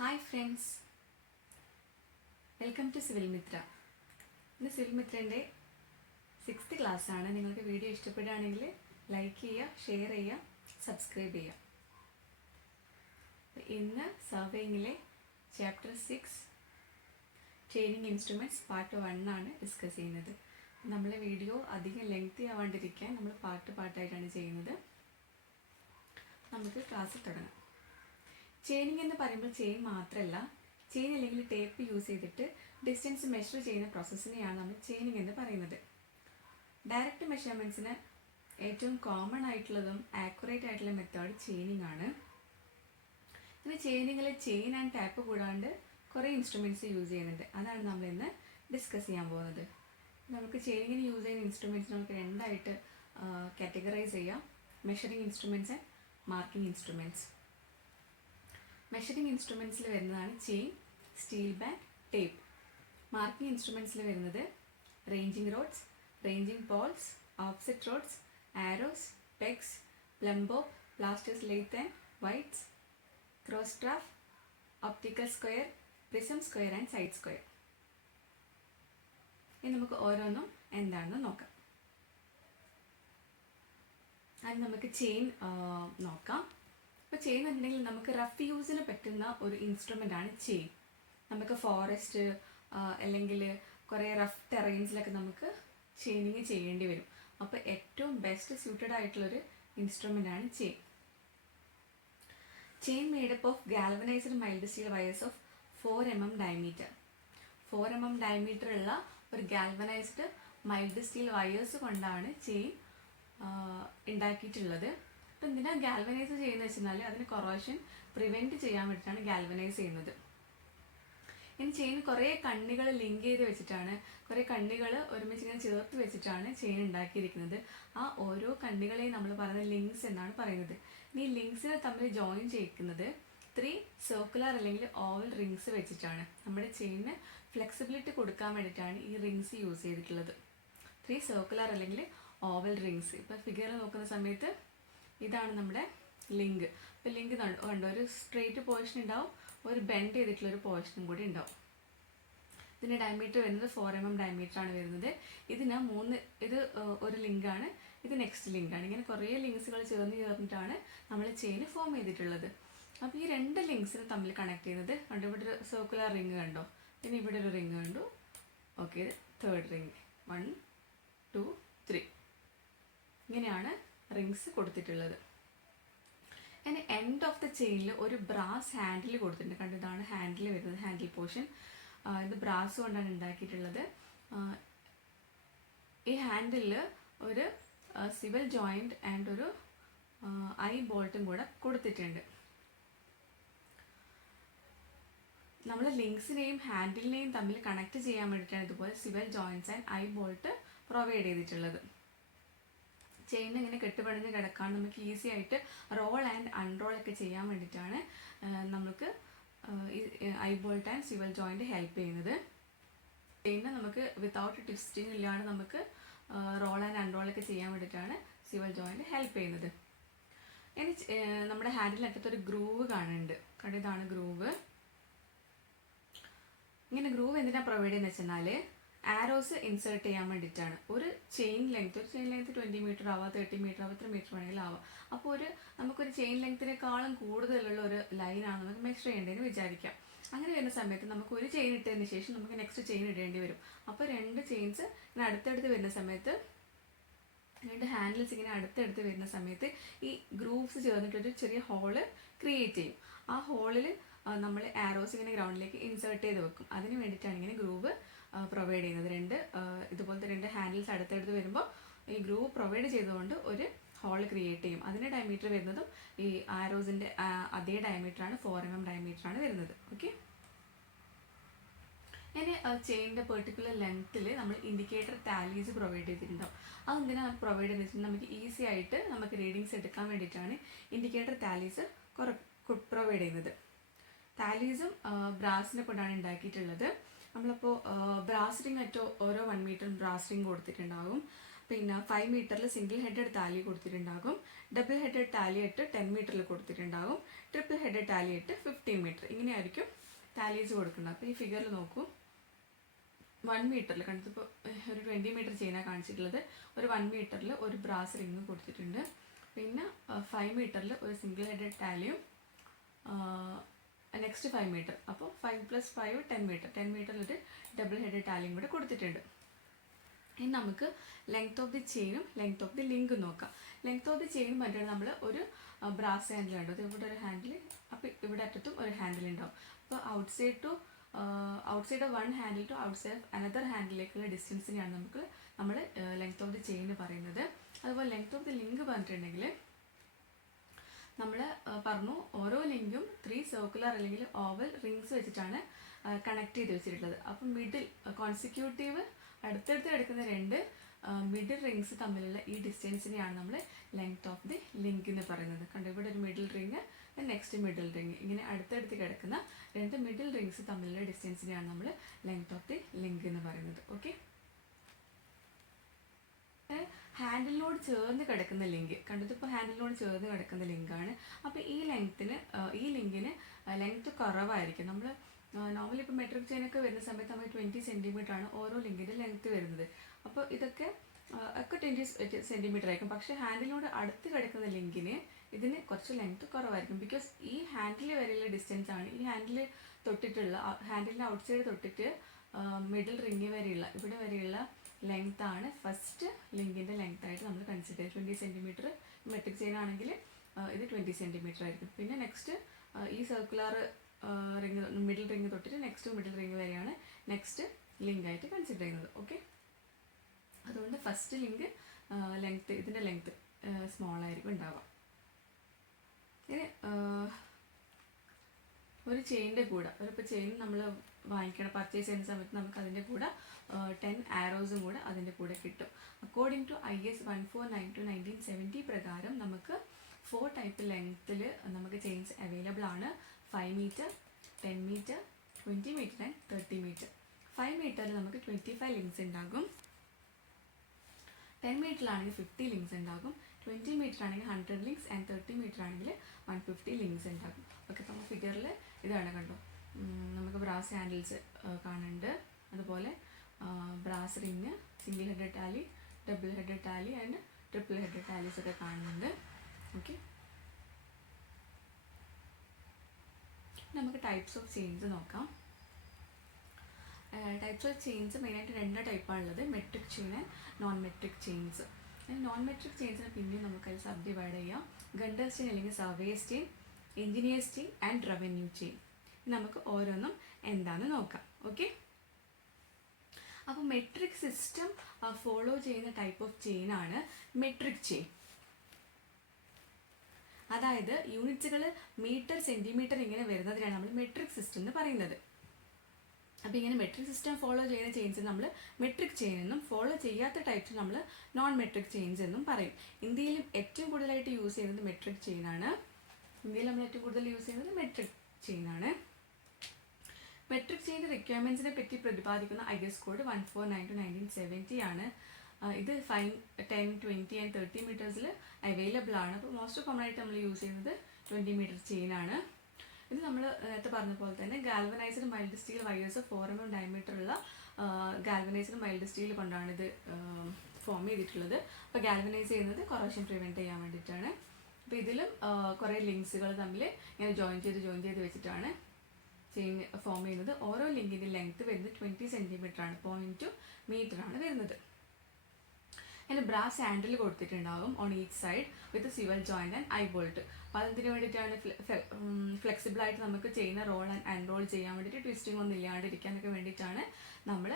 Hi friends, welcome to civil Mitra. ഇന്ന് civil മിത്രൻ്റെ 6th ക്ലാസ്സാണ്. നിങ്ങൾക്ക് വീഡിയോ ഇഷ്ടപ്പെടുകയാണെങ്കിൽ ലൈക്ക് ചെയ്യുക, ഷെയർ ചെയ്യുക, സബ്സ്ക്രൈബ് ചെയ്യുക. ഇന്ന് സർവേയിങ്ങിലെ ചാപ്റ്റർ 6 ചെയിനിങ് ഇൻസ്ട്രുമെൻറ്റ്സ് പാർട്ട് 1 ആണ് ഡിസ്കസ് ചെയ്യുന്നത്. നമ്മളെ വീഡിയോ അധികം ലെങ്തി ആവാണ്ടിരിക്കാൻ നമ്മൾ പാർട്ടായിട്ടാണ് ചെയ്യുന്നത്. നമുക്ക് ക്ലാസ് തുടങ്ങാം. ചെയിനിങ് എന്ന് പറയുമ്പോൾ ചെയിൻ മാത്രമല്ല, ചെയിൻ അല്ലെങ്കിൽ ടേപ്പ് യൂസ് ചെയ്തിട്ട് ഡിസ്റ്റൻസ് മെഷർ ചെയ്യുന്ന പ്രോസസ്സിനെയാണ് നമ്മൾ ചെയിനിങ് എന്ന് പറയുന്നത്. ഡയറക്റ്റ് മെഷർമെൻറ്റ്സിന് ഏറ്റവും കോമൺ ആയിട്ടുള്ളതും ആക്യുറേറ്റ് ആയിട്ടുള്ള മെത്തേഡ് ചെയിനിങ് ആണ്. ഇനി ചെയിനിങ്ങിൽ ചെയിൻ ആൻഡ് ടാപ്പ് കൂടാണ്ട് കുറേ ഇൻസ്ട്രുമെൻറ്റ്സ് യൂസ് ചെയ്യുന്നുണ്ട്. അതാണ് നമ്മൾ ഇന്ന് ഡിസ്കസ് ചെയ്യാൻ പോകുന്നത്. നമുക്ക് ചെയിനിങ്ങിന് യൂസ് ചെയ്യുന്ന ഇൻസ്ട്രുമെൻറ്റ്സ് നമുക്ക് രണ്ടായിട്ട് കാറ്റഗറൈസ് ചെയ്യാം: measuring instruments and marking instruments. Measuring ഇൻസ്ട്രുമെൻറ്റ്സിൽ വരുന്നതാണ് chain, steel band, tape. Marking ഇൻസ്ട്രുമെൻറ്റ്സിൽ വരുന്നത് ranging rods, ranging poles, offset rods, arrows, pegs, plumb bob, plasterers lath and whites, cross ട്രാഫ്, optical square, prism square and side square. ഇനി നമുക്ക് ഓരോന്നും എന്താണെന്ന് നോക്കാം. അത് നമുക്ക് ചെയിൻ നോക്കാം. ഇപ്പോൾ ചെയിൻ എന്നുണ്ടെങ്കിൽ നമുക്ക് റഫ് യൂസിന് പറ്റുന്ന ഒരു ഇൻസ്ട്രുമെൻ്റ് ആണ് ചെയിൻ. നമുക്ക് ഫോറസ്റ്റ് അല്ലെങ്കിൽ കുറേ റഫ് ടെറൈൻസിലൊക്കെ നമുക്ക് ചെയിനിങ് ചെയ്യേണ്ടി വരും. അപ്പോൾ ഏറ്റവും ബെസ്റ്റ് സ്യൂട്ടഡ് ആയിട്ടുള്ളൊരു ഇൻസ്ട്രുമെൻ്റ് ആണ് chain. Chain made up of galvanised mild steel wires of 4 mm diameter. 4 mm diameter ഉള്ള ഒരു ഗാൽവനൈസ്ഡ് മൈൽഡ് സ്റ്റീൽ വയേഴ്സ് കൊണ്ടാണ് ചെയിൻ ഉണ്ടാക്കിയിട്ടുള്ളത്. അപ്പോൾ എന്തിനാണ് ഗാൽവനൈസ് ചെയ്യുന്നത് വെച്ചാൽ അതിന് കൊറോഷൻ പ്രിവെൻറ്റ് ചെയ്യാൻ വേണ്ടിയിട്ടാണ് ഗാൽവനൈസ് ചെയ്യുന്നത്. ഇനി ചെയിൻ കുറേ കണ്ണികൾ ലിങ്ക് ചെയ്ത് വെച്ചിട്ടാണ്, കുറേ കണ്ണികൾ ഒരുമിച്ച് ഇങ്ങനെ ചേർത്ത് വെച്ചിട്ടാണ് ചെയിൻ ഉണ്ടാക്കിയിരിക്കുന്നത്. ആ ഓരോ കണ്ണികളെയും നമ്മൾ പറയുന്നത് ലിങ്ക്സ് എന്നാണ് പറയുന്നത്. ഈ ലിങ്ക്സിനെ തമ്മിൽ ജോയിൻ ചെയ്യിക്കുന്നത് 3 സർക്കുലർ അല്ലെങ്കിൽ ഓവൽ റിങ്സ് വെച്ചിട്ടാണ്. നമ്മുടെ ചെയിനിന് ഫ്ലെക്സിബിലിറ്റി കൊടുക്കാൻ വേണ്ടിയിട്ടാണ് ഈ റിങ്സ് യൂസ് ചെയ്തിട്ടുള്ളത്. 3 സർക്കുലർ അല്ലെങ്കിൽ ഓവൽ റിങ്സ്. ഇപ്പോൾ ഫിഗറിൽ നോക്കുന്ന സമയത്ത് ഇതാണ് നമ്മുടെ ലിങ്ക്. ഇപ്പോൾ ലിങ്ക് കണ്ടോ, ഒരു സ്ട്രെയിറ്റ് പോർഷൻ ഉണ്ടാവും, ഒരു ബെൻഡ് ചെയ്തിട്ടുള്ളൊരു പോർഷനും കൂടി ഉണ്ടാവും. ഇതിൻ്റെ ഡയമീറ്റർ വരുന്നത് 4 mm ഡയമീറ്ററാണ് വരുന്നത്. ഇത് ഒരു ലിങ്കാണ്, ഇത് നെക്സ്റ്റ് ലിങ്കാണ്. ഇങ്ങനെ കുറേ ലിങ്ക്സുകൾ ചേർന്നിട്ടാണ് നമ്മൾ ചെയിൻ ഫോം ചെയ്തിട്ടുള്ളത്. അപ്പോൾ ഈ 2 ലിങ്ക്സിനെ തമ്മിൽ കണക്ട് ചെയ്യുന്നത് കണ്ടോ, ഇവിടെ ഒരു സർക്കുലർ റിങ് കണ്ടോ, പിന്നെ ഇവിടെ ഒരു റിങ് കണ്ടു. ഓക്കെ, തേർഡ് റിങ് 1 2 3 ഇങ്ങനെയാണ് റിങ്സ് കൊടുത്തിട്ടുള്ളത്. ഇനി എൻഡ് ഓഫ് ദ ചെയിനിൽ ഒരു ബ്രാസ് ഹാൻഡിൽ കൊടുത്തിട്ടുണ്ട്. കണ്ടു, ഇതാണ് ഹാൻഡിൽ വരുന്നത്, ഹാൻഡിൽ പോർഷൻ. ഇത് ബ്രാസ് കൊണ്ടാണ് ഉണ്ടാക്കിയിട്ടുള്ളത്. ഈ ഹാൻഡിലിൽ ഒരു സിവൽ ജോയിൻറ്റ് ആൻഡ് ഒരു ഐ ബോൾട്ടും കൂടെ കൊടുത്തിട്ടുണ്ട്. നമ്മൾ ലിങ്ക്സിനെയും ഹാൻഡിലിനെയും തമ്മിൽ കണക്ട് ചെയ്യാൻ വേണ്ടിയിട്ടാണ് ഇതുപോലെ swivel joints and eye bolt provide ചെയ്തിട്ടുള്ളത്. ചെയിൻ ഇങ്ങനെ കെട്ടുപണിഞ്ഞ് കിടക്കാൻ നമുക്ക് ഈസി ആയിട്ട് റോൾ ആൻഡ് അൺറോൾ ഒക്കെ ചെയ്യാൻ വേണ്ടിയിട്ടാണ് നമുക്ക് I bolt and സിവൽ joint help ചെയ്യുന്നത്. ചെയിന് നമുക്ക് വിത്തൗട്ട് ട്വിസ്റ്റിംഗ് ഇല്ലാണ്ട് നമുക്ക് റോൾ ആൻഡ് അൺറോൾ ഒക്കെ ചെയ്യാൻ വേണ്ടിയിട്ടാണ് സിവൽ ജോയിൻറ്റ് ഹെൽപ്പ് ചെയ്യുന്നത്. ഇനി നമ്മുടെ ഹാൻഡിലിനകത്തൊരു ഗ്രൂവ് കാണുന്നുണ്ട്. കണ്ടോ, ഇതാണ് ഗ്രൂവ്. ഇങ്ങനെ ഗ്രൂവ് എന്തിനാണ് പ്രൊവൈഡ് ചെയ്യുന്നത് വെച്ചാൽ ആരോസ് ഇൻസേർട്ട് ചെയ്യാൻ വേണ്ടിയിട്ടാണ്. ഒരു ചെയിൻ ലെങ്ത് 20 മീറ്റർ ആവാം, 30 മീറ്റർ ആവാം, 3 മീറ്റർ വേണമെങ്കിലും ആവാം. അപ്പോൾ നമുക്കൊരു ചെയിൻ ലെങ്ത്തിനേക്കാളും കൂടുതലുള്ള ഒരു ലൈനാണ് നമുക്ക് മെഷർ ചെയ്യേണ്ടതെന്ന് വിചാരിക്കാം. അങ്ങനെ വരുന്ന സമയത്ത് നമുക്ക് ഒരു ചെയിൻ ഇട്ടതിന് ശേഷം നമുക്ക് നെക്സ്റ്റ് ചെയിൻ ഇടേണ്ടി വരും. അപ്പോൾ 2 ചെയിൻസ് ഇങ്ങനെ അടുത്തടുത്ത് വരുന്ന സമയത്ത്, 2 ഹാൻഡിൽസ് ഇങ്ങനെ അടുത്തടുത്ത് വരുന്ന സമയത്ത് ഈ ഗ്രൂവ്സ് ചേർന്നിട്ടൊരു ചെറിയ ഹോള് ക്രിയേറ്റ് ചെയ്യും. ആ ഹോളിൽ നമ്മൾ ആരോസ് ഇങ്ങനെ ഗ്രൗണ്ടിലേക്ക് ഇൻസേർട്ട് ചെയ്ത് വെക്കും. അതിന് വേണ്ടിയിട്ടാണ് ഇങ്ങനെ ഗ്രൂവ് പ്രൊവൈഡ് ചെയ്യുന്നത്. ഇതുപോലത്തെ 2 ഹാൻഡിൽസ് അടുത്തടുത്ത് വരുമ്പോൾ ഈ ഗ്രൂവ് പ്രൊവൈഡ് ചെയ്തുകൊണ്ട് ഒരു ഹോൾ ക്രിയേറ്റ് ചെയ്യും. അതിൻ്റെ ഡയമീറ്റർ വരുന്നതും ഈ ആരോസിൻ്റെ അതേ ഡയമീറ്ററാണ്, 4 mm ഡയമീറ്ററാണ് വരുന്നത്. ഓക്കെ, ഇനി ചെയിനിൻ്റെ പെർട്ടിക്കുലർ ലെങ്ത്തിൽ നമ്മൾ ഇൻഡിക്കേറ്റർ ടാലീസ് പ്രൊവൈഡ് ചെയ്തിട്ടുണ്ടാവും. അതെന്തിനാണ് പ്രൊവൈഡ് ചെയ്തെന്ന് വെച്ചാൽ നമുക്ക് ഈസി ആയിട്ട് നമുക്ക് റീഡിങ്സ് എടുക്കാൻ വേണ്ടിയിട്ടാണ് ഇൻഡിക്കേറ്റർ ടാലീസ് പ്രൊവൈഡ് ചെയ്യുന്നത്. ടാലീസും ബ്രാസിനെ കൊണ്ടാണ് ഉണ്ടാക്കിയിട്ടുള്ളത്. നമ്മളിപ്പോൾ ബ്രാസ് റിംഗ് ഓരോ 1 മീറ്റർ ബ്രാസ് റിംഗ് കൊടുത്തിട്ടുണ്ടാകും. പിന്നെ 5 മീറ്ററിൽ സിംഗിൾ ഹെഡഡ് താലി കൊടുത്തിട്ടുണ്ടാകും. ഡബിൾ ഹെഡഡ് താലി ഇട്ട് 10 മീറ്ററിൽ കൊടുത്തിട്ടുണ്ടാകും. ട്രിപ്പിൾ ഹെഡഡ് താലി ഇട്ട് 15 മീറ്റർ. ഇങ്ങനെയായിരിക്കും താലീസ് കൊടുക്കുന്നത്. അപ്പോൾ ഈ ഫിഗറിൽ നോക്കൂ, 1 മീറ്ററിൽ കണ്ടപ്പോൾ ഒരു 20 മീറ്റർ ചെയിനാണ് കാണിച്ചിട്ടുള്ളത്. ഒരു 1 മീറ്ററിൽ ഒരു ബ്രാസ് റിങ് കൊടുത്തിട്ടുണ്ട്. പിന്നെ 5 മീറ്ററിൽ ഒരു സിംഗിൾ ഹെഡഡ് താലിയും നെക്സ്റ്റ് 5 മീറ്റർ. അപ്പോൾ 5 + 5 10 മീറ്റർ. 10 മീറ്ററിൽ ഒരു ഡബിൾ ഹെഡഡ് താലിയും കൂടെ കൊടുത്തിട്ടുണ്ട്. ഇനി നമുക്ക് ലെങ്ത് ഓഫ് ദി ചെയിനും ലെങ്ത് ഓഫ് ദി ലിങ്കും നോക്കാം. ലെങ്ത് ഓഫ് ദി ചെയിൻ പറഞ്ഞാൽ നമ്മൾ ഒരു ബ്രാസ് ഹാൻഡിൽ ഉണ്ട്. അത് ഇവിടെ ഒരു ഹാൻഡിൽ, അപ്പോൾ ഇവിടെ അറ്റത്തും ഒരു ഹാൻഡിൽ ഉണ്ടാവും. അപ്പോൾ outside of one handle to outside of another ഹാൻഡിലേക്കുള്ള ഡിസ്റ്റൻസിനെയാണ് നമ്മൾ ലെങ്ത് ഓഫ് ദി ചെയിൻ പറയുന്നത്. അതുപോലെ ലെങ്ത് ഓഫ് ദി ലിങ്ക് പറഞ്ഞിട്ടുണ്ടെങ്കിൽ നമ്മൾ പറഞ്ഞു ഓരോ ലിങ്കും 3 സർക്കുലർ അല്ലെങ്കിൽ ഓവൽ റിങ്സ് വെച്ചിട്ടാണ് കണക്ട് ചെയ്ത് വെച്ചിട്ടുള്ളത്. അപ്പം മിഡിൽ കോൺസിക്യൂട്ടീവ് അടുത്തടുത്ത് കിടക്കുന്ന 2 മിഡിൽ റിങ്സ് തമ്മിലുള്ള ഈ ഡിസ്റ്റൻസിനെയാണ് നമ്മൾ ലെങ്ത് ഓഫ് ദി ലിങ്ക് എന്ന് പറയുന്നത്. കണ്ടു, ഇവിടെ ഒരു middle ring, next middle ring, ഇങ്ങനെ അടുത്തടുത്ത് കിടക്കുന്ന 2 മിഡിൽ റിങ്സ് തമ്മിലുള്ള ഡിസ്റ്റൻസിനെയാണ് നമ്മൾ ലെങ്ത് ഓഫ് ദി ലിങ്ക് എന്ന് പറയുന്നത്. ഓക്കെ, ഹാൻഡിലിനോട് ചേർന്ന് കിടക്കുന്ന ലിങ്ക് കണ്ടത്, ഇപ്പോൾ ഹാൻഡിലിനോട് ചേർന്ന് കിടക്കുന്ന ലിങ്കാണ്. അപ്പോൾ ഈ ലിങ്കിന് ലെങ്ത് കുറവായിരിക്കും. നമ്മൾ നോർമലി ഇപ്പോൾ മെട്രിക് ചെയിനൊക്കെ വരുന്ന സമയത്ത് നമ്മൾ 20 സെൻറ്റിമീറ്റർ ആണ് ഓരോ ലിങ്കിൻ്റെ ലെങ്ത് വരുന്നത്. അപ്പോൾ ഇതൊക്കെ 20 സെൻറ്റിമീറ്റർ ആയിരിക്കും. പക്ഷേ ഹാൻഡിലിനോട് അടുത്ത് കിടക്കുന്ന ലിങ്കിന് ഇതിന് കുറച്ച് ലെങ്ത് കുറവായിരിക്കും. ബിക്കോസ് ഈ ഹാൻഡിൽ വരെയുള്ള ഡിസ്റ്റൻസ് ആണ്, ഈ ഹാൻഡിലിൻ്റെ ഔട്ട്സൈഡ് തൊട്ടിട്ട് മിഡിൽ റിങ് വരെയുള്ള ഇവിടെ വരെയുള്ള ലെങ്ത് ആണ് ഫസ്റ്റ് ലിങ്കിൻ്റെ ലെങ്ത് ആയിട്ട് നമ്മൾ കൺസിഡർ ചെയ്യുക. 20 സെൻറ്റിമീറ്റർ മെട്രിക് ചെയിൻ ആണെങ്കിൽ ഇത് 20 സെൻറ്റിമീറ്റർ ആയിരിക്കും. പിന്നെ നെക്സ്റ്റ് ഈ സർക്കുലർ റിങ് മിഡിൽ റിങ് തൊട്ടിട്ട് നെക്സ്റ്റ് മിഡിൽ റിങ് വരെയാണ് നെക്സ്റ്റ് ലിങ്ക് ആയിട്ട് കൺസിഡർ ചെയ്യുന്നത്. ഓക്കെ, അതുകൊണ്ട് ഫസ്റ്റ് ലിങ്ക് ലെങ്ത്, ഇതിൻ്റെ ലെങ്ത് സ്മോൾ ആയിരിക്കും ഉണ്ടാവുക. ഇനി ഒരു ചെയിൻ്റെ കൂടെ ഇപ്പോൾ ചെയിൻ നമ്മൾ പർച്ചേസ് ചെയ്യുന്ന സമയത്ത് നമുക്ക് അതിൻ്റെ കൂടെ 10 ആരോസും കൂടെ അതിൻ്റെ കൂടെ കിട്ടും. അക്കോർഡിംഗ് ടു IS 1492/1970 പ്രകാരം നമുക്ക് 4 ടൈപ്പ് ലെങ്ത്തിൽ നമുക്ക് ചെയിൻസ് അവൈലബിൾ ആണ്. 5 metre, 10 metre, 20 metre and 30 metre. 5 മീറ്ററിൽ നമുക്ക് 25 ലിങ്ക്സ് ഉണ്ടാകും. 10 മീറ്ററിലാണെങ്കിൽ 50 ലിങ്ക്സ് ഉണ്ടാകും. 20 മീറ്റർ ആണെങ്കിൽ 100 ലിങ്ക്സ് ആൻഡ് 30 മീറ്റർ ആണെങ്കിൽ 150 ലിങ്ക്സ് ഉണ്ടാകും. ഓക്കെ, അപ്പോൾ ഫിഗറിൽ ഇതാണ് കണ്ടോ, നമുക്ക് ബ്രാസ് ഹാൻഡിൽസ് കാണുന്നുണ്ട്. അതുപോലെ brass ring, single headed tally, double headed tally and triple headed tallies ഒക്കെ കാണുന്നുണ്ട്. ഓക്കെ, നമുക്ക് ടൈപ്സ് ഓഫ് ചെയിൻസ് നോക്കാം. ടൈപ്സ് ഓഫ് ചെയിൻസ് മെയിനായിട്ട് 2 ടൈപ്പാണുള്ളത്, metric chain and non metric chains. Non metric ചെയിൻസിനെ പിന്നെയും നമുക്കത് സബ് ഡിവൈഡ് ചെയ്യാം. ഗണ്ടേഴ്സ് ചെയിൻ അല്ലെങ്കിൽ surveys chain, engineers chain and revenue chain. നമുക്ക് ഓരോന്നും എന്താണെന്ന് നോക്കാം. ഓക്കെ, അപ്പോൾ മെട്രിക് സിസ്റ്റം ഫോളോ ചെയ്യുന്ന ടൈപ്പ് ഓഫ് ചെയിൻ ആണ് മെട്രിക് ചെയിൻ. അതായത് യൂണിറ്റ്സുകൾ മീറ്റർ, സെൻറ്റിമീറ്റർ ഇങ്ങനെ വരുന്നതിനാണ് നമ്മൾ മെട്രിക് സിസ്റ്റം എന്ന് പറയുന്നത്. അപ്പോൾ ഇങ്ങനെ മെട്രിക് സിസ്റ്റം ഫോളോ ചെയ്യുന്ന ചെയിൻസ് നമ്മൾ മെട്രിക് ചെയിൻ എന്നും, ഫോളോ ചെയ്യാത്ത ടൈപ്സ് നമ്മൾ നോൺ മെട്രിക് ചെയിൻസ് എന്നും പറയും. ഇന്ത്യയിൽ ഏറ്റവും കൂടുതലായിട്ട് യൂസ് ചെയ്യുന്നത് മെട്രിക് ചെയിനാണ്. മെട്രിക് ചെയിൻ്റെ റിക്വയർമെൻറ്റ്സിനെ പറ്റി പ്രതിപാദിക്കുന്ന IS കോഡ് 1492/1970 ആണ്. ഇത് 5, 10, 20 ആൻഡ് 30 മീറ്റേഴ്സിൽ അവൈലബിൾ ആണ്. അപ്പോൾ മോസ്റ്റ് കോമൺ ആയിട്ട് നമ്മൾ യൂസ് ചെയ്യുന്നത് 20 മീറ്റർ ചെയിനാണ്. ഇത് നമ്മൾ നേരത്തെ പറഞ്ഞ പോലെ തന്നെ galvanised mild steel wires 4 mm ഡയമീറ്ററുള്ള ഗാൽവനൈസ്ഡ് മൈൽഡ് സ്റ്റീൽ കൊണ്ടാണ് ഇത് ഫോം ചെയ്തിട്ടുള്ളത്. അപ്പോൾ ഗാൽവനൈസ് ചെയ്യുന്നത് കൊറോഷൻ പ്രിവെൻറ്റ് ചെയ്യാൻ വേണ്ടിയിട്ടാണ്. അപ്പോൾ ഇതിലും കുറേ ലിങ്ക്സുകൾ തമ്മിൽ ഇങ്ങനെ ജോയിൻ ചെയ്ത് വെച്ചിട്ടാണ് ചെയിൻ ഫോം ചെയ്യുന്നത്. ഓരോ ലിങ്കിൻ്റെ ലെങ്ത് വരുന്നത് 20 സെൻറ്റിമീറ്റർ ആണ്, 0.2 മീറ്റർ ആണ് വരുന്നത്. അതിന് ബ്രാസ് ഹാൻഡിൽ കൊടുത്തിട്ടുണ്ടാകും on each side with swivel joint and eye bolt. അപ്പോൾ അതിന് വേണ്ടിയിട്ടാണ് ഫ്ലെക്സിബിളായിട്ട് നമുക്ക് ചെയിനെ റോൾ ആൻഡ് അൺറോൾ ചെയ്യാൻ വേണ്ടിയിട്ട്, ട്വിസ്റ്റിംഗ് ഒന്നും ഇല്ലാണ്ടിരിക്കാനൊക്കെ വേണ്ടിയിട്ടാണ് നമ്മൾ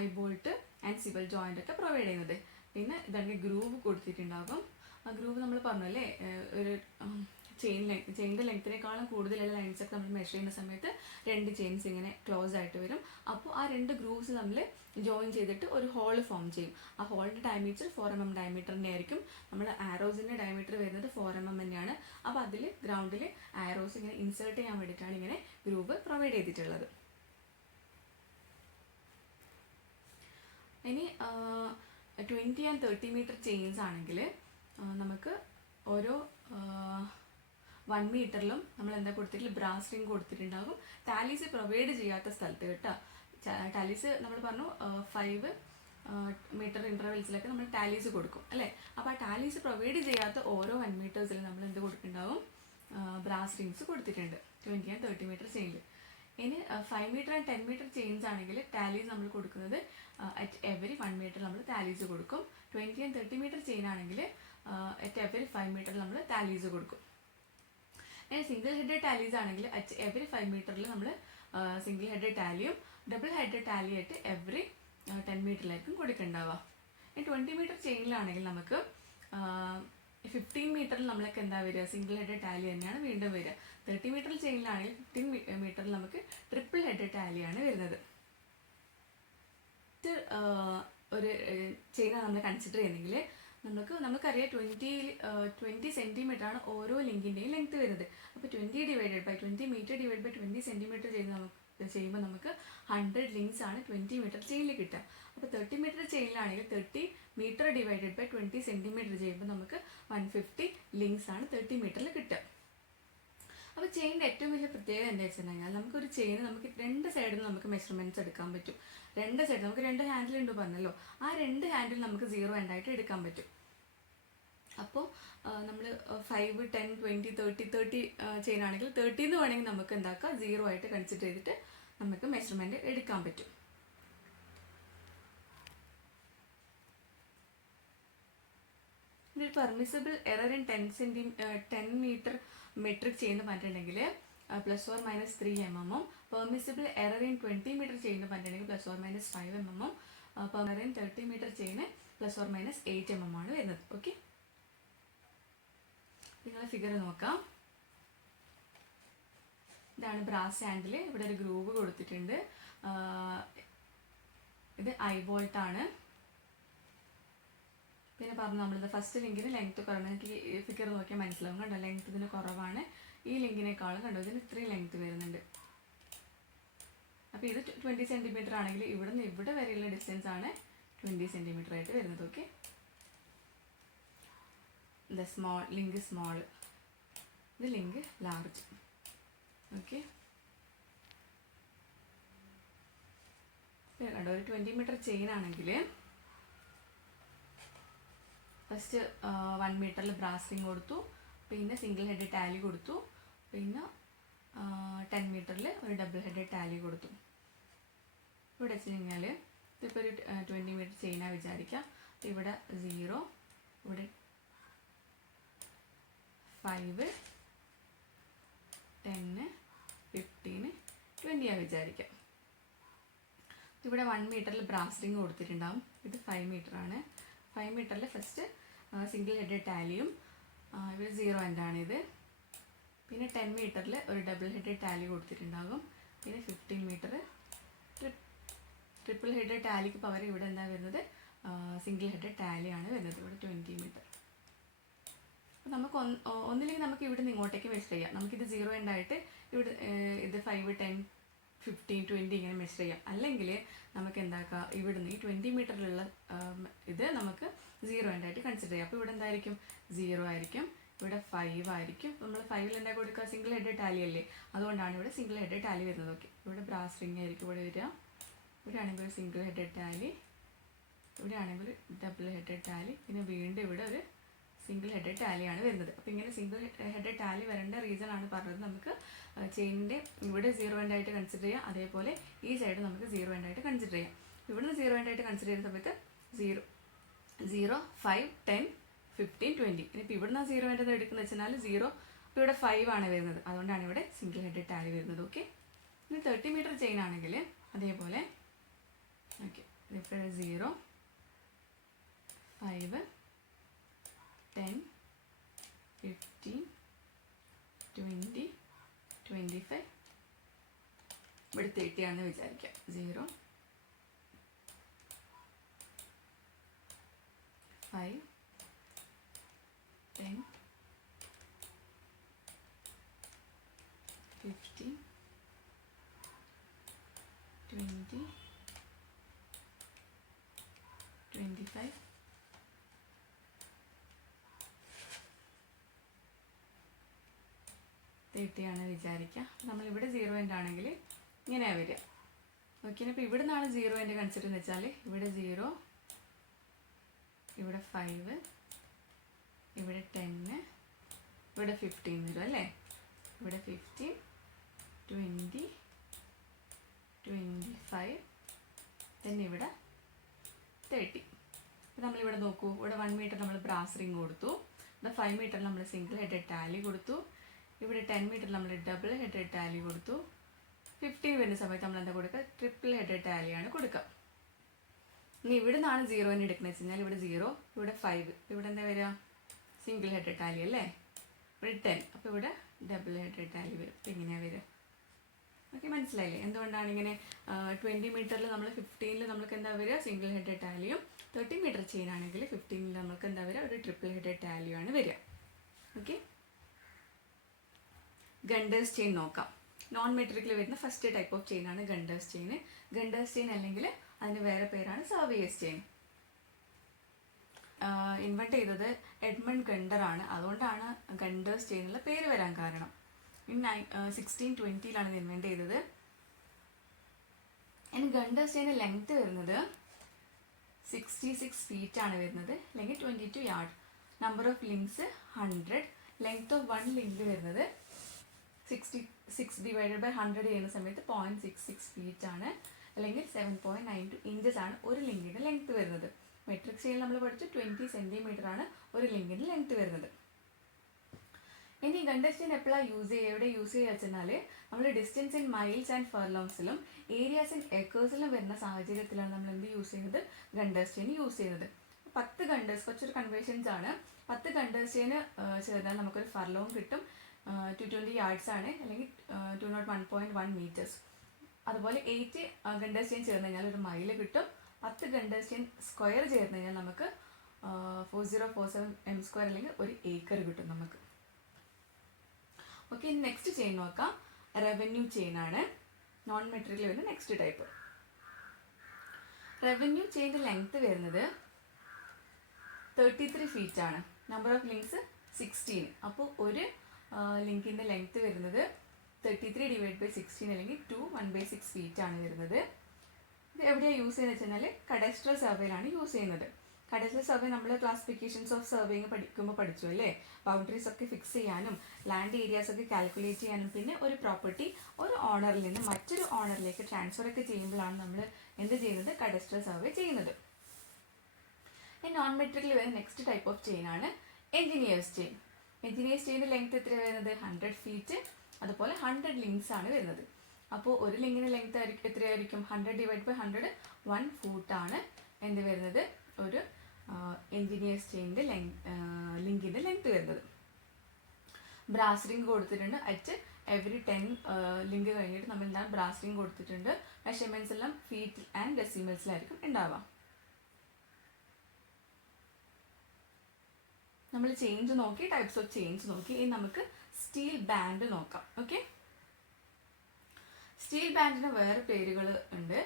I bolt and swivel joint ഒക്കെ പ്രൊവൈഡ് ചെയ്യുന്നത്. പിന്നെ ഇതാണെങ്കിൽ ഗ്രൂവ് കൊടുത്തിട്ടുണ്ടാകും. ആ ഗ്രൂവ് നമ്മൾ പറഞ്ഞല്ലേ, ഒരു ചെയിൻ്റെ ലെങ്ത്തിനേക്കാളും കൂടുതലുള്ള ലൈൻസൊക്കെ നമ്മൾ മെഷർ ചെയ്യുന്ന സമയത്ത് 2 ചെയിൻസ് ഇങ്ങനെ ക്ലോസ് ആയിട്ട് വരും. അപ്പോൾ ആ 2 ഗ്രൂവ്സ് നമ്മൾ ജോയിൻ ചെയ്തിട്ട് ഒരു ഹോൾ ഫോം ചെയ്യും. ആ ഹോളിൻ്റെ ഡയമീറ്റർ 4 mm ഡയമീറ്റർ തന്നെ ആയിരിക്കും. നമ്മൾ ആരോസിൻ്റെ ഡയമീറ്റർ വരുന്നത് 4 mm തന്നെയാണ്. അപ്പോൾ അതിൽ ഗ്രൗണ്ടിൽ ആരോസ് ഇങ്ങനെ ഇൻസേർട്ട് ചെയ്യാൻ വേണ്ടിയിട്ടാണ് ഇങ്ങനെ ഗ്രൂവ് പ്രൊവൈഡ് ചെയ്തിട്ടുള്ളത്. ഇനി 20 and 30 മീറ്റർ ചെയിൻസ് ആണെങ്കിൽ നമുക്ക് ഓരോ 1 മീറ്ററിലും നമ്മൾ എന്താ കൊടുത്തിട്ടില്ല, ബ്രാസ് റിംഗ് കൊടുത്തിട്ടുണ്ടാകും. ടാലീസ് പ്രൊവൈഡ് ചെയ്യാത്ത സ്ഥലത്ത് കേട്ടോ. ടാലീസ് നമ്മൾ പറഞ്ഞു 5 മീറ്റർ ഇൻ്റർവെൽസിലൊക്കെ നമ്മൾ ടാലീസ് കൊടുക്കും അല്ലേ. അപ്പോൾ ആ ടാലീസ് പ്രൊവൈഡ് ചെയ്യാത്ത ഓരോ 1 മീറ്റേഴ്സിലും നമ്മൾ എന്ത് കൊടുക്കുന്നുണ്ടാവും, ബ്രാസ് റിങ്സ് കൊടുത്തിട്ടുണ്ട് 20 and 30 മീറ്റർ ചെയിനിൽ. ഇനി 5 മീറ്റർ ആൻഡ് 10 മീറ്റർ ചെയിൻസ് ആണെങ്കിൽ ടാലീസ് നമ്മൾ കൊടുക്കുന്നത് അറ്റ് എവറി 1 മീറ്റർ നമ്മൾ ടാലീസ് കൊടുക്കും. 20 and 30 മീറ്റർ ചെയിൻ ആണെങ്കിൽ അറ്റ് എവറി 5 മീറ്റർ നമ്മൾ ടാലീസ് കൊടുക്കും. ഇനി സിംഗിൾ ഹെഡ് ടാലീസ് ആണെങ്കിൽ അറ്റ് എവറി 5 മീറ്ററിൽ നമ്മൾ സിംഗിൾ ഹെഡ് ടാലിയും ഡബിൾ ഹെഡ് ടാലി ആയിട്ട് എവറി 10 മീറ്ററിലേക്കും കൊടുക്കുന്നുണ്ടാവുക. ഇനി 20 മീറ്റർ ചെയിനിലാണെങ്കിൽ നമുക്ക് 15 മീറ്ററിൽ നമ്മളൊക്കെ എന്താ വരിക, സിംഗിൾ ഹെഡ് ടാലി തന്നെയാണ് വീണ്ടും വരിക. 30 മീറ്റർ ചെയിനിലാണെങ്കിൽ 15 മീറ്ററിൽ നമുക്ക് ട്രിപ്പിൾ ഹെഡ് ടാലിയാണ് വരുന്നത്. ഒരു ചെയിനാണ് നമ്മൾ കൺസിഡർ ചെയ്യുന്നെങ്കിൽ നമുക്കറിയാം 20 സെൻറ്റിമീറ്റർ ആണ് ഓരോ ലിങ്കിൻ്റെയും ലെങ്ത് വരുന്നത്. അപ്പോൾ 20 മീറ്റർ ഡിവൈഡ് ബൈ 20 സെൻറ്റിമീറ്റർ ചെയ്യുമ്പോൾ നമുക്ക് 100 ലിങ്ക്സ് ആണ് 20 മീറ്റർ ചെയിനിൽ കിട്ടുക. അപ്പോൾ 30 മീറ്റർ ചെയിനിലാണെങ്കിൽ 30 മീറ്റർ ഡിവൈഡഡ് ബൈ 20 സെൻറ്റിമീറ്റർ ചെയ്യുമ്പോൾ നമുക്ക് 150 ലിങ്ക്സ് ആണ് 30 മീറ്ററിൽ കിട്ടുക. അപ്പോൾ ചെയിനിൻ്റെ ഏറ്റവും വലിയ പ്രത്യേകത എന്താ വെച്ചിട്ടുണ്ടെങ്കിൽ നമുക്കൊരു ചെയിൻ നമുക്ക് 2 സൈഡിൽ നമുക്ക് മെഷർമെൻറ്റ്സ് എടുക്കാൻ പറ്റും. 2 സൈഡ് നമുക്ക് 2 ഹാൻഡിൽ ഉണ്ട് പറഞ്ഞല്ലോ, ആ 2 ഹാൻഡിൽ നമുക്ക് 0 എൻഡായിട്ട് എടുക്കാൻ പറ്റും. അപ്പോൾ നമ്മൾ 5, 10, 20, 30 ചെയിൻ ആണെങ്കിൽ 30 എന്ന് വേണമെങ്കിൽ നമുക്ക് എന്താക്കാം, 0 ആയിട്ട് കൺസിഡർ ചെയ്തിട്ട് നമുക്ക് മെഷർമെൻറ്റ് എടുക്കാൻ പറ്റും. ഇതിൽ permissible error in 10 metre metric chain പറഞ്ഞിട്ടുണ്ടെങ്കിൽ ±3 mm, permissible error in 20 metre chain പറഞ്ഞിട്ടുണ്ടെങ്കിൽ ±5 mm, permissible in 30 metre chain ±8 mm ആണ് വരുന്നത്. ഓക്കെ, നിങ്ങളെ ഫിഗർ നോക്കാം. ഇതാണ് ബ്രാസ് ഹാൻഡിൽ. ഇവിടെ ഒരു ഗ്രൂവ് കൊടുത്തിട്ടുണ്ട്. ഇത് ഐബോൾട്ട് ആണ്. പിന്നെ പറഞ്ഞു നമ്മളിത് ഫസ്റ്റ് ലിങ്കിന് ലെങ്ത് കുറവാണ്. എനിക്ക് ഈ ഫിഗർ നോക്കിയാൽ മനസ്സിലാവും കണ്ടോ, ലെങ്ത് ഇതിന് കുറവാണ്. ഈ ലിങ്കിനേക്കാളും കണ്ടോ ഇതിന് ഇത്രയും ലെങ്ത് വരുന്നുണ്ട്. അപ്പോൾ ഇത് 20 സെൻറ്റിമീറ്റർ ആണെങ്കിൽ ഇവിടെ നിന്ന് ഇവിടെ വരെയുള്ള ഡിസ്റ്റൻസ് ആണ് 20 സെൻറ്റിമീറ്റർ ആയിട്ട് വരുന്നത്. ഓക്കെ, ഇത് സ്മോൾ ലിങ്ക് സ്മോൾ, ഇത് ലിങ്ക് ലാർജ്. ഓക്കെ, കണ്ടോ ഒരു 20 മീറ്റർ ചെയിൻ ആണെങ്കിൽ ഫസ്റ്റ് 1 മീറ്ററിൽ ബ്രാസ് റിംഗ് കൊടുത്തു, പിന്നെ സിംഗിൾ ഹെഡ് ടാലി കൊടുത്തു, പിന്നെ 10 മീറ്ററിൽ ഒരു ഡബിൾ ഹെഡ് ടാലി കൊടുത്തു. ഇവിടെ വെച്ച് കഴിഞ്ഞാൽ ഇതിപ്പോൾ ഒരു 20 മീറ്റർ ചെയിനാണ് വിചാരിക്കുക. ഇവിടെ 0, ഇവിടെ 5, 10, 15, 20 ആണ് വിചാരിക്കുക. ഇവിടെ 1 മീറ്ററിൽ ബ്രാസ് റിംഗ് കൊടുത്തിട്ടുണ്ടാവും. ഇത് 5 മീറ്റർ ആണ്. 5 മീറ്ററിൽ ഫസ്റ്റ് സിംഗിൾ ഹെഡ് ടാലിയും ഇവിടെ 0 എൻഡാണിത്. പിന്നെ 10 മീറ്ററിൽ ഒരു ഡബിൾ ഹെഡ് ടാലി കൊടുത്തിട്ടുണ്ടാകും. പിന്നെ 15 മീറ്റർ ട്രിപ്പിൾ ഹെഡ് ടാലിക്ക് പകരം ഇവിടെ എന്താ വരുന്നത്, സിംഗിൾ ഹെഡ് ടാലിയാണ് വരുന്നത്. ഇവിടെ 20 മീറ്റർ. അപ്പോൾ നമുക്ക് ഒന്നില്ലെങ്കിൽ നമുക്ക് ഇവിടെ നിന്ന് ഇങ്ങോട്ടേക്ക് മെഷർ ചെയ്യാം. നമുക്കിത് 0 എൻഡായിട്ട് ഇവിടെ ഇത് 5, 10, 15, 20 ഇങ്ങനെ മെഷർ ചെയ്യാം. അല്ലെങ്കിൽ നമുക്ക് എന്താക്കാം, ഇവിടുന്ന് ഈ 20 മീറ്ററിലുള്ള ഇത് നമുക്ക് 0 എൻഡായിട്ട് കൺസിഡർ ചെയ്യാം. അപ്പോൾ ഇവിടെ എന്തായിരിക്കും, 0 ആയിരിക്കും. ഇവിടെ 5 ആയിരിക്കും. നമ്മൾ 5ൽ എന്താ കൊടുക്കുക, സിംഗിൾ ഹെഡ് ടാലി അല്ലേ, അതുകൊണ്ടാണ് ഇവിടെ സിംഗിൾ ഹെഡ് ടാലി വരുന്നത്. ഓക്കെ, ഇവിടെ ബ്രാസ് റിംഗ് ആയിരിക്കും ഇവിടെ വരിക. ഇവിടെ ആണെങ്കിൽ ഒരു സിംഗിൾ ഹെഡ് ടാലി, ഇവിടെ ആണെങ്കിൽ ഡബിൾ ഹെഡ് ടാലി, പിന്നെ വീണ്ടും ഇവിടെ ഒരു സിംഗിൾ ഹെഡ് ടാലിയാണ് വരുന്നത്. അപ്പോൾ ഇങ്ങനെ സിംഗിൾ ഹെഡ് ടാലി വരേണ്ട റീസൺ ആണ് പറഞ്ഞത്. നമുക്ക് ചെയിനിൻ്റെ ഇവിടെ 0 എൻഡായിട്ട് കൺസിഡർ ചെയ്യാം, അതേപോലെ ഈ സൈഡ് നമുക്ക് 0 എൻഡായിട്ട് കൺസിഡർ ചെയ്യാം. ഇവിടുന്ന് 0 എൻഡായിട്ട് കൺസിഡർ ചെയ്യുന്ന സമയത്ത് 0, 5, 10, 15, 20. ഇനിയിപ്പോൾ ഇവിടുന്ന് 0 എൻഡ് എടുക്കുന്നത് വെച്ചാൽ 0, ഇപ്പോൾ ഇവിടെ 5 ആണ് വരുന്നത്, അതുകൊണ്ടാണ് ഇവിടെ സിംഗിൾ ഹെഡ് ടാലി വരുന്നത്. ഓക്കെ, ഇനി 30 മീറ്റർ ചെയിൻ ആണെങ്കിൽ അതേപോലെ ഓക്കെ, ഇപ്പോൾ 0, 5, 10, 15, 20, 25, ഇവിടെ 30 ആണെന്ന് വിചാരിക്കാം. 0, 5, 10, 15, 20, 25, 25, 30 ആണ് വിചാരിക്കുക. നമ്മളിവിടെ 0 എൻഡ് ആണെങ്കിൽ ഇങ്ങനെയാണ് വരിക. ഓക്കെ, അപ്പോൾ ഇവിടെ നിന്നാണ് 0 എൻഡ് കൺസിഡർ എന്ന് വെച്ചാൽ ഇവിടെ 0, ഇവിടെ 5, ഇവിടെ 10, ഇവിടെ 15 വരും അല്ലേ. ഇവിടെ 15, 20, 25, then ഇവിടെ 30. അപ്പോൾ നമ്മളിവിടെ നോക്കൂ, ഇവിടെ 1 മീറ്റർ നമ്മൾ ബ്രാസ് റിംഗ് കൊടുത്തു, ഇവിടെ 5 മീറ്റർ നമ്മൾ സിംഗിൾ ഹെഡഡ് ടാലി കൊടുത്തു, ഇവിടെ 10 മീറ്റർ നമ്മൾ ഡബിൾ ഹെഡഡ് ടാലി കൊടുത്തു, 15 വരുന്ന സമയത്ത് നമ്മൾ എന്താ കൊടുക്കുക, ട്രിപ്പിൾ ഹെഡഡ് ടാലിയാണ് കൊടുക്കുക. ഇനി ഇവിടെ നിന്നാണ് 0 എന്ന് എടുക്കുന്നത് വെച്ച് കഴിഞ്ഞാൽ ഇവിടെ 0, ഇവിടെ 5, ഇവിടെ എന്താ വരിക, സിംഗിൾ ഹെഡഡ് ടാലി അല്ലേ. ഇവിടെ 10, അപ്പോൾ ഇവിടെ ഡബിൾ ഹെഡഡ് ടാലി വരും. ഇങ്ങനെയാണ് വരിക. ഓക്കെ, മനസ്സിലായില്ലേ എന്തുകൊണ്ടാണ് ഇങ്ങനെ 20 മീറ്ററിൽ നമ്മൾ 15ൽ നമുക്ക് എന്താ വരിക, സിംഗിൾ ഹെഡഡ് ടാലിയും 30 മീറ്റർ ചെയിൻ ആണെങ്കിൽ 15ൽ നമുക്ക് എന്താ വരിക, ഒരു ട്രിപ്പിൾ ഹെഡഡ് ടാലിയുമാണ് വരിക. ഓക്കെ, ഗണ്ടേഴ്സ് ചെയിൻ നോക്കാം. നോൺ മെട്രിക്കിൽ വരുന്ന ഫസ്റ്റ് ടൈപ്പ് ഓഫ് ചെയിൻ ആണ് ഗണ്ടേഴ്സ് ചെയിൻ. ഗണ്ടേഴ്സ് ചെയിൻ അല്ലെങ്കിൽ അതിന് വേറെ പേരാണ് സർവേയേഴ്സ് ചെയിൻ. ഇൻവെൻറ്റ് ചെയ്തത് എഡ്മണ്ട് ഗണ്ടർ ആണ്. അതുകൊണ്ടാണ് ഗണ്ടേഴ്സ് ചെയിൻ എന്നുള്ള പേര് വരാൻ കാരണം. 1620 ഇത് ഇൻവെൻറ്റ് ചെയ്തത്. ഇനി ഗണ്ടേഴ്സ് ചെയിൻ ലെങ്ത് വരുന്നത് 66 ഫീറ്റ് ആണ് വരുന്നത്, അല്ലെങ്കിൽ 22 yard. Number of links 100. Length of 1 link വരുന്നത് 66 ഡിവൈഡഡ് ബൈ 100 ചെയ്യുന്ന സമയത്ത് 0.66 ഫീറ്റ് ആണ്, അല്ലെങ്കിൽ 7.92 ഇഞ്ചസ് ആണ് ഒരു ലിങ്കിൻ്റെ ലെങ്ത് വരുന്നത്. മെട്രിക് ചെയിൻ നമ്മൾ പഠിച്ചു 20 സെൻറ്റിമീറ്റർ ആണ് ഒരു ലിങ്കിൻ്റെ ലെങ്ത് വരുന്നത്. ഇനി ഗണ്ടേഴ്സ് ചെയിൻ എപ്പോഴാണ് യൂസ് ചെയ്യുക, എവിടെ യൂസ് ചെയ്യുക വെച്ചാൽ നമ്മൾ ഡിസ്റ്റൻസ് ഇൻ മൈൽസ് ആൻഡ് ഫർലോങ്സിലും ഏരിയാസ് ഇൻ ഏക്കേഴ്സിലും വരുന്ന സാഹചര്യത്തിലാണ് നമ്മൾ എന്ത് യൂസ് ചെയ്യുന്നത്, ഗണ്ടേഴ്സ് ചെയിൻ യൂസ് ചെയ്യുന്നത്. 10 ഗണ്ടേഴ്സ്, കുറച്ചൊരു കൺവേർഷൻസ് ആണ്. 10 ഗണ്ടേഴ്സ് ചെയിൻ ചേർന്നാൽ നമുക്കൊരു ഫർലോങ് കിട്ടും. 220 യാർഡ്സ് ആണ്, അല്ലെങ്കിൽ 201.1 മീറ്റേഴ്സ്. അതുപോലെ 8 ഗണ്ടേഴ്സ് ചെയിൻ ചേർന്ന് കഴിഞ്ഞാൽ ഒരു മൈൽ കിട്ടും. 10 ഗണ്ടേഴ്സ് ചെയിൻ സ്ക്വയർ ചേർന്ന് കഴിഞ്ഞാൽ നമുക്ക് 4047 m², അല്ലെങ്കിൽ ഒരു ഏക്കർ കിട്ടും നമുക്ക്. ഓക്കെ, നെക്സ്റ്റ് ചെയിൻ നോക്കാം. റവന്യൂ ചെയിൻ ആണ് നോൺ മെട്രിക്കിൽ വരുന്ന നെക്സ്റ്റ് ടൈപ്പ്. റവന്യൂ ചെയിൻ്റെ ലെങ്ത് വരുന്നത് 33 ഫീറ്റ് ആണ്. Number of links 16. അപ്പോൾ ഒരു ലിങ്കിൻ്റെ ലെങ്ത് വരുന്നത് 33 ഡിവൈഡ് ബൈ 16, അല്ലെങ്കിൽ 1/6 ഫീറ്റ് ആണ് വരുന്നത്. ഇത് എവിടെയാണ് യൂസ് ചെയ്യുന്നത് വെച്ചാൽ കഡസ്ട്രൽ സർവേയിലാണ് യൂസ് ചെയ്യുന്നത്. കഡസ്ട്രൽ സർവേ നമ്മൾ ക്ലാസിഫിക്കേഷൻസ് ഓഫ് സർവേയിങ് പഠിക്കുമ്പോൾ പഠിച്ചു അല്ലേ. ബൗണ്ടറീസ് ഒക്കെ ഫിക്സ് ചെയ്യാനും ലാൻഡ് ഏരിയാസ് ഒക്കെ കാൽക്കുലേറ്റ് ചെയ്യാനും പിന്നെ ഒരു പ്രോപ്പർട്ടി ഒരു ഓണറിൽ നിന്ന് മറ്റൊരു ഓണറിലേക്ക് ട്രാൻസ്ഫർ ഒക്കെ ചെയ്യുമ്പോഴാണ് നമ്മൾ എന്ത് ചെയ്യുന്നത്, കഡസ്ട്രൽ സർവേ ചെയ്യുന്നത്. നോൺ മെട്രിക്കിൽ വരുന്ന നെക്സ്റ്റ് ടൈപ്പ് ഓഫ് ചെയിൻ ആണ് എഞ്ചിനീയേഴ്സ് ചെയിൻ. എഞ്ചിനീയേഴ്സ് ചെയിൻ്റെ ലെങ്ത് എത്ര വരുന്നത്, 100 ഫീറ്റ്. അതുപോലെ 100 ലിങ്ക്സ് ആണ് വരുന്നത്. അപ്പോൾ ഒരു ലിങ്കിൻ്റെ ലെങ്ത് എത്രയായിരിക്കും, 100 ഡിവൈഡ് ബൈ 100 1 ഫൂട്ടാണ് എന്ത് വരുന്നത്, ഒരു എഞ്ചിനീയേഴ്സ് ചെയിൻ്റെ ലിങ്കിൻ്റെ ലെങ്ത് വരുന്നത്. ബ്രാസ് റിംഗ് കൊടുത്തിട്ടുണ്ട്. അറ്റ് എവറി 10 ലിങ്ക് കഴിഞ്ഞിട്ട് നമ്മൾ എന്താണ് ബ്രാസ് റിംഗ് കൊടുത്തിട്ടുണ്ട്. മെഷർമെൻറ്റ്സ് എല്ലാം ഫീറ്റ് ആൻഡ് ഡെസിമൽസിലായിരിക്കും ഉണ്ടാവുക. നമ്മൾ ചെയിൻസ് നോക്കി, ടൈപ്സ് ഓഫ് ചെയിൻസ് നോക്കി. ഇനി നമുക്ക് സ്റ്റീൽ ബാൻഡ് നോക്കാം. ഓക്കെ, സ്റ്റീൽ ബാൻഡിന് വേറെ പേരുകൾ ഉണ്ട്.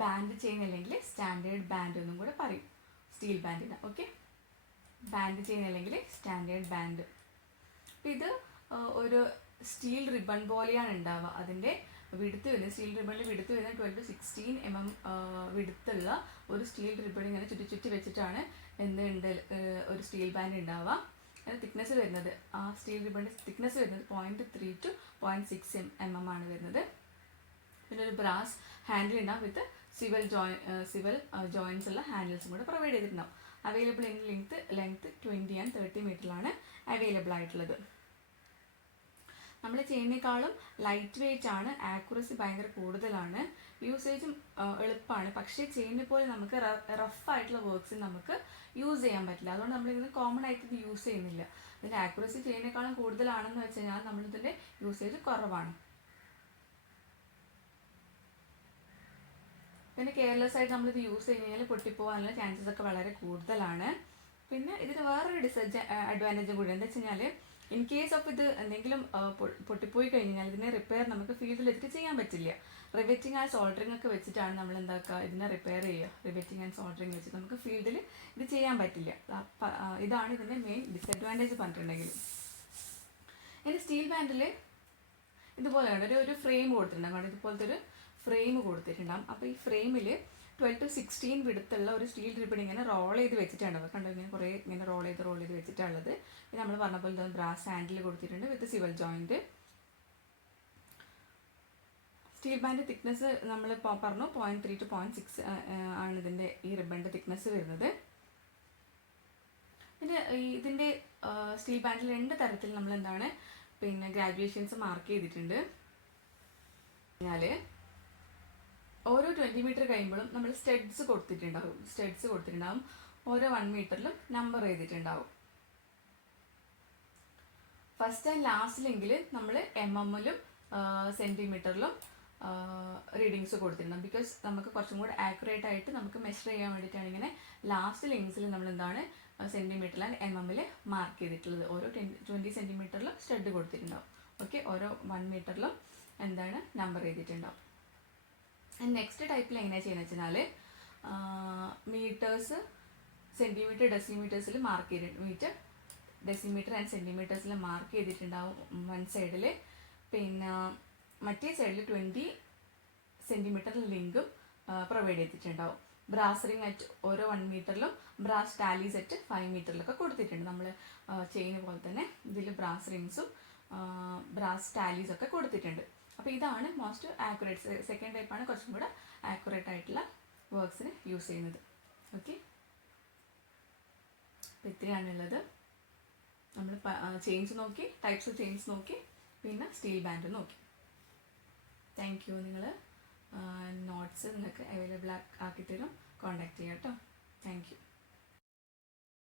ബാൻഡ് ചെയിൻ അല്ലെങ്കിൽ സ്റ്റാൻഡേർഡ് ബാൻഡ് എന്നും കൂടെ പറയും സ്റ്റീൽ ബാൻഡിന്. ഓക്കെ, ബാൻഡ് ചെയിൻ അല്ലെങ്കിൽ സ്റ്റാൻഡേർഡ് ബാൻഡ്. അപ്പം ഇത് ഒരു സ്റ്റീൽ റിബൺ പോലെയാണ് ഉണ്ടാവുക. അതിൻ്റെ വിടുത്ത് വരുന്നത്, സ്റ്റീൽ റിബണിൽ വിടുത്ത് വരുന്നത് 12 to 16 mm വിടുത്തുള്ള ഒരു സ്റ്റീൽ റിബൺ ഇങ്ങനെ ചുറ്റി ചുറ്റി വെച്ചിട്ടാണ് എന്തുണ്ട് ഒരു സ്റ്റീൽ ബാൻഡ് ഉണ്ടാവുക. അതിന് തിക്നെസ് വരുന്നത്, ആ സ്റ്റീൽ റിബണിൻ്റെ തിക്നെസ് വരുന്നത് 0.3 to 0.6 mm ആണ് വരുന്നത്. പിന്നെ ഒരു ബ്രാസ് ഹാൻഡിൽ ഉണ്ടാവും വിത്ത് സിവൽ ജോയിൻസ് ഉള്ള ഹാൻഡിൽസും കൂടെ പ്രൊവൈഡ് ചെയ്തിട്ടുണ്ടാവും. അവൈലബിൾ ഇൻ ലെങ്ത് 20 and 30 മീറ്ററിലാണ് അവൈലബിൾ ആയിട്ടുള്ളത്. നമ്മൾ ചെയ്യുന്നതിനേക്കാളും ലൈറ്റ് വെയിറ്റ് ആണ്, ആക്യുറസി ഭയങ്കര കൂടുതലാണ്, യൂസേജും എളുപ്പമാണ്. പക്ഷേ ചെയ്യുന്ന പോലെ നമുക്ക് റഫായിട്ടുള്ള വർക്ക്സ് നമുക്ക് യൂസ് ചെയ്യാൻ പറ്റില്ല. അതുകൊണ്ട് നമ്മളിതിന് കോമൺ ആയിട്ട് ഇത് യൂസ് ചെയ്യുന്നില്ല. ഇതിൻ്റെ ആക്യുറസി ചെയ്യുന്നതിനേക്കാളും കൂടുതലാണെന്ന് വെച്ച് കഴിഞ്ഞാൽ നമ്മളിതിൻ്റെ യൂസേജ് കുറവാണ്. പിന്നെ കെയർലെസ് ആയിട്ട് നമ്മളിത് യൂസ് ചെയ്ത് കഴിഞ്ഞാൽ പൊട്ടിപ്പോകാനുള്ള ചാൻസസ് ഒക്കെ വളരെ കൂടുതലാണ്. പിന്നെ ഇതിന് വേറൊരു അഡ്വാൻറ്റേജും കൂടി എന്താ വെച്ച് കഴിഞ്ഞാൽ ഇൻ കേസ് ഓഫ് ഇത് എന്തെങ്കിലും പൊട്ടിപ്പോയി കഴിഞ്ഞാൽ ഇതിനെ റിപ്പയർ നമുക്ക് ഫീൽഡിൽ വെച്ചിട്ട് ചെയ്യാൻ പറ്റില്ല. റിവെറ്റിംഗ് ആൻഡ് സോൾഡറിങ് ഒക്കെ വെച്ചിട്ടാണ് നമ്മൾ എന്താക്കുക ഇതിനെ റിപ്പയർ ചെയ്യുക. റിവെറ്റിംഗ് ആൻഡ് സോൾഡറിങ് വെച്ചിട്ട് നമുക്ക് ഫീൽഡിൽ ഇത് ചെയ്യാൻ പറ്റില്ല. ഇതാണ് ഇതിൻ്റെ മെയിൻ ഡിസഡ്വാൻറ്റേജ് പറഞ്ഞിട്ടുണ്ടെങ്കിൽ. ഇനി സ്റ്റീൽ ബാൻഡിൽ ഇതുപോലെയാണ് ഒരു ഫ്രെയിം കൊടുത്തിട്ടുണ്ടാകും. കാരണം ഇതുപോലത്തെ ഒരു ഫ്രെയിം കൊടുത്തിട്ടുണ്ടാകും. അപ്പോൾ ഈ ഫ്രെയിമിൽ 12 to 16 വിടുത്തുള്ള ഒരു സ്റ്റീൽ റിബൺ ഇങ്ങനെ റോൾ ചെയ്ത് വെച്ചിട്ടാണ്. കണ്ടോ, ഇങ്ങനെ കുറേ ഇങ്ങനെ റോൾ ചെയ്ത് വെച്ചിട്ടുള്ളത്. പിന്നെ നമ്മൾ പറഞ്ഞ പോലെ ബ്രാസ് ഹാൻഡിൽ കൊടുത്തിട്ടുണ്ട് വിത്ത് സിവൽ ജോയിൻറ്റ്. സ്റ്റീൽ ബാൻഡ് തിക്നെസ് നമ്മൾ പറഞ്ഞു 0.3 to 0.6 ആണ് ഇതിൻ്റെ ഈ റിബണിൻ്റെ തിക്നെസ് വരുന്നത്. പിന്നെ ഇതിൻ്റെ സ്റ്റീൽ ബാൻഡിൽ 2 തരത്തിൽ നമ്മൾ എന്താണ് പിന്നെ ഗ്രാജുവേഷൻസ് മാർക്ക് ചെയ്തിട്ടുണ്ട്. കഴിഞ്ഞാൽ ഓരോ 20 മീറ്റർ കഴിയുമ്പോഴും നമ്മൾ സ്റ്റഡ്സ് കൊടുത്തിട്ടുണ്ടാവും. ഓരോ 1 മീറ്ററിലും നമ്പർ ചെയ്തിട്ടുണ്ടാവും. ഫസ്റ്റ് ആൻഡ് ലാസ്റ്റിലെങ്കിൽ നമ്മൾ mm-ലും സെൻറ്റിമീറ്ററിലും റീഡിങ്സ് കൊടുത്തിട്ടുണ്ടാകും. ബിക്കോസ് നമുക്ക് കുറച്ചും കൂടെ ആക്യുറേറ്റ് ആയിട്ട് നമുക്ക് മെഷർ ചെയ്യാൻ വേണ്ടിയിട്ടാണ് ഇങ്ങനെ ലാസ്റ്റ് ലിങ്സിൽ നമ്മൾ എന്താണ് സെൻറ്റിമീറ്ററിലാണ് mm-ൽ മാർക്ക് ചെയ്തിട്ടുള്ളത്. ഓരോ 20 സെൻറ്റിമീറ്ററിലും സ്റ്റഡ് കൊടുത്തിട്ടുണ്ടാവും. ഓക്കെ, ഓരോ 1 മീറ്ററിലും എന്താണ് നമ്പർ ചെയ്തിട്ടുണ്ടാവും. നെക്സ്റ്റ് ടൈപ്പിൽ എങ്ങനെയാണ് ചെയ്യുന്നത് വെച്ചാൽ മീറ്റേഴ്സ് സെൻറ്റിമീറ്റർ ഡെസിമീറ്റേഴ്സിൽ മാർക്ക് ചെയ്തിട്ട് മീറ്റർ ഡെസിമീറ്റർ ആൻഡ് സെൻറ്റിമീറ്റേഴ്സിൽ മാർക്ക് ചെയ്തിട്ടുണ്ടാവും വൺ സൈഡിൽ. പിന്നെ മറ്റേ സൈഡിൽ 20 സെൻറ്റിമീറ്റർ ലിങ്കും പ്രൊവൈഡ് ചെയ്തിട്ടുണ്ടാവും. ബ്രാസ് റിംഗ് അറ്റ് ഓരോ 1 മീറ്ററിലും ബ്രാസ് ടാലീസ് അറ്റ് 5 മീറ്ററിലൊക്കെ കൊടുത്തിട്ടുണ്ട്. നമ്മൾ ചെയിന് പോലെ തന്നെ ഇതിൽ ബ്രാസ് റിങ്സും ബ്രാസ് ടാലീസൊക്കെ കൊടുത്തിട്ടുണ്ട്. അപ്പോൾ ഇതാണ് മോസ്റ്റ് ആക്യുറേറ്റ്. സെക്കൻഡ് ടൈപ്പാണ് കുറച്ചും കൂടെ ആക്യുറേറ്റ് ആയിട്ടുള്ള വർക്ക്സിന് യൂസ് ചെയ്യുന്നത്. ഓക്കെ, അപ്പോൾ ഇത്രയാണുള്ളത്. നമ്മൾ ചെയിൻസ് നോക്കി, ടൈപ്സ് ഓഫ് ചെയിൻസ് നോക്കി, പിന്നെ സ്റ്റീൽ ബാൻഡ് നോക്കി. Thank you. നിങ്ങൾ നോട്ട്സ് നിങ്ങൾക്ക് അവൈലബിൾ ആക്കി തരും, കോൺടാക്ട് ചെയ്യാം കേട്ടോ. Thank you.